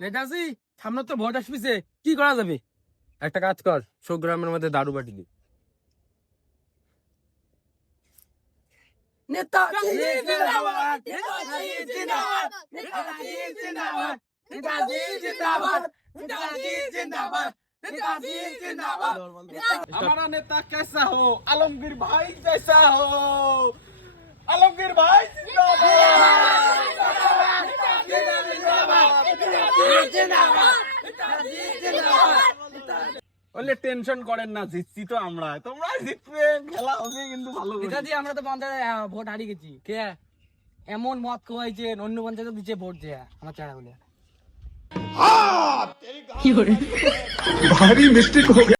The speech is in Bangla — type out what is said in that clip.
নেতাজি সামনে তো ভোট আসছে, কি করা যাবে? একটা কাজ কর, সব গ্রামের মধ্যে দারু বাটি দি। নেতাজি জিন্দাবাদ, নেতাজি জিন্দাবাদ, নেতাজি জিন্দাবাদ, নেতাজি জিন্দাবাদ, নেতাজি জিন্দাবাদ, नेताजी जिंदाबाद। हमारा नेता कैसा हो? आलमगीर भाई जैसा हो। आलमगीर भाई বলে টেনশন করেন না, জিতছি তো আমরা, তোমরা জিতবে, খেলা হবে কিন্তু ভালো। নেতাজি আমরা তো পঞ্চায়েতে ভোট হারিয়ে গেছি। কে এমন মত খাওয়াইছে, অন্য পঞ্চায়েতে দিচ্ছে ভোট দেয়া আমার চারা বলে। भारी मिस्टेक हो गया।